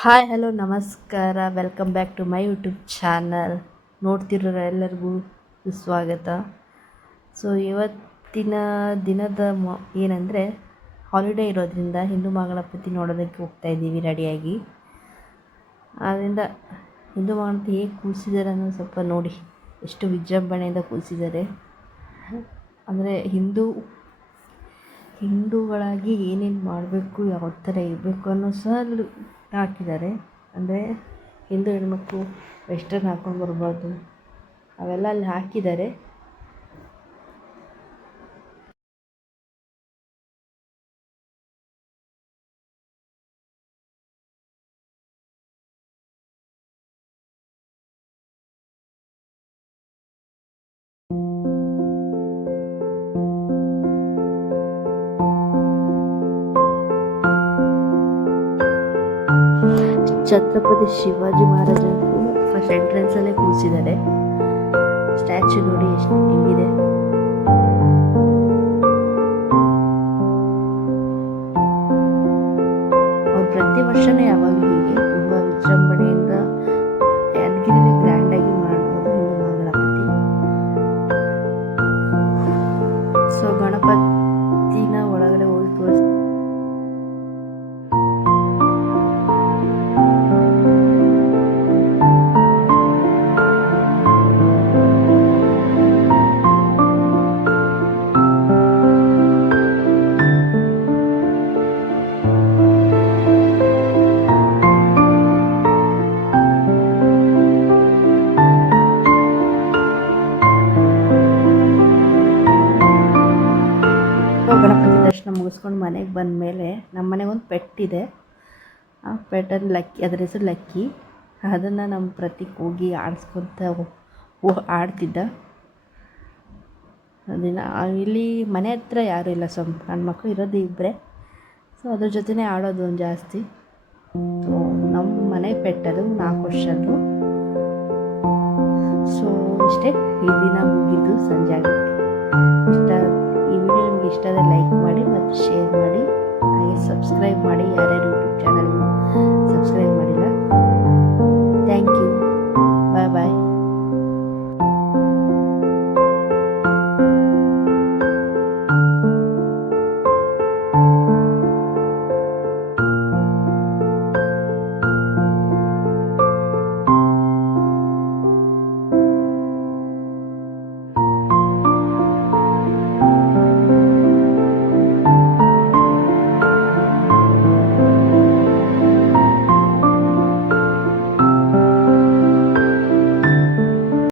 Hi hello ನಮಸ್ಕಾರ, welcome back to my YouTube channel. ನೋಡ್ತಿರೋರು ಎಲ್ಲರಿಗೂ ಸ್ವಾಗತ. ಸೊ ಇವತ್ತಿನ ದಿನದ ಏನಂದರೆ ಹಾಲಿಡೇ ಇರೋದ್ರಿಂದ ಹಿಂದೂ ಮಹಾಗಣಪತಿ ನೋಡೋದಕ್ಕೆ ಹೋಗ್ತಾ ಇದ್ದೀವಿ ರೆಡಿಯಾಗಿ. ಆದ್ದರಿಂದ ಹಿಂದೂ ಮಹಾಗಣಪತಿ ಹೇಗೆ ಕೂರಿಸಿದ್ದಾರೆ ಅನ್ನೋದು ಸ್ವಲ್ಪ ನೋಡಿ, ಎಷ್ಟು ವಿಜೃಂಭಣೆಯಿಂದ ಕೂರಿಸಿದ್ದಾರೆ. ಅಂದರೆ ಹಿಂದೂಗಳಾಗಿ ಏನೇನು ಮಾಡಬೇಕು, ಯಾವ ಥರ ಇರಬೇಕು ಅನ್ನೋ ಸಹ ಅಲ್ಲಿ ಹಾಕಿದ್ದಾರೆ. ಅಂದರೆ ಹಿಂದೂ ಹೆಣ್ಮಕ್ಳು ವೆಸ್ಟರ್ನ್ ಹಾಕ್ಕೊಂಡು ಬರ್ಬಾರ್ದು, ಅವೆಲ್ಲ ಅಲ್ಲಿ ಹಾಕಿದ್ದಾರೆ. ಛತ್ರಪತಿ ಶಿವಾಜಿ ಮಹಾರಾಜರು ಫಸ್ಟ್ ಎಂಟ್ರೆನ್ಸಲ್ಲೇ ಕೂರಿಸಿದ್ದಾರೆ. ಸ್ಟ್ಯಾಚ್ಯೂ ನೋಡಿ ಎಷ್ಟು ಹೆಂಗಿದೆ. ಅವ್ರು ಪ್ರತಿ ವರ್ಷವೇ ಯಾವಾಗಲೂ ಹೀಗೆ ತುಂಬ ವಿಜೃಂಭಣೆಯಿಂದ ಯಾದಗಿರಿಲಿ ಗ್ರ್ಯಾಂಡಾಗಿ ಮಾಡ್ಬೋದು ಹಿಂದೂ ಮಹಾಗಣಪತಿ. ಸೊ ಗಣಪತಿನ ಒಳಗಡೆ ಹೋಗಿ ತೋರಿಸಿ ಗಣಪತಿ ದರ್ಶನ ಮುಗಿಸ್ಕೊಂಡು ಮನೆಗೆ ಬಂದ ಮೇಲೆ ನಮ್ಮ ಮನೆಗೆ ಒಂದು ಪೆಟ್ ಇದೆ. ಆ ಪೆಟ್ಟನ್ನು ಲಕ್ಕಿ, ಅದರ ಹೆಸರು ಲಕ್ಕಿ. ಅದನ್ನು ನಮ್ಮ ಪ್ರತೀಕ್ ಹೋಗಿ ಆಡಿಸ್ಕೊತ ಆಡ್ತಿದ್ದ. ಅದನ್ನು ಇಲ್ಲಿ ಮನೆ ಹತ್ರ ಯಾರೂ ಇಲ್ಲ, ನನ್ನ ಮಕ್ಕಳು ಇರೋದು ಇಬ್ಬರೇ. ಸೊ ಅದ್ರ ಜೊತೆನೇ ಆಡೋದು ಒಂದು ಜಾಸ್ತಿ. ಸೊ ನಮ್ಮ ಮನೆ ಪೆಟ್ಟದು 4 ವರ್ಷದ್ದು. ಸೊ ಇಷ್ಟೇ, ಈ ದಿನ ಮುಗಿದು ಸಂಜೆ ಆಗುತ್ತೆ. ಈ ವಿಡಿಯೋ ನಿಮಗೆ ಇಷ್ಟ ಆದರೆ ಲೈಕ್ ಮಾಡಿ ಮತ್ತು ಶೇರ್ ಮಾಡಿ, ಹಾಗೆ ಸಬ್ಸ್ಕ್ರೈಬ್ ಮಾಡಿ. ಯಾರ್ಯಾರು ಯೂಟ್ಯೂಬ್ ಚಾನಲ್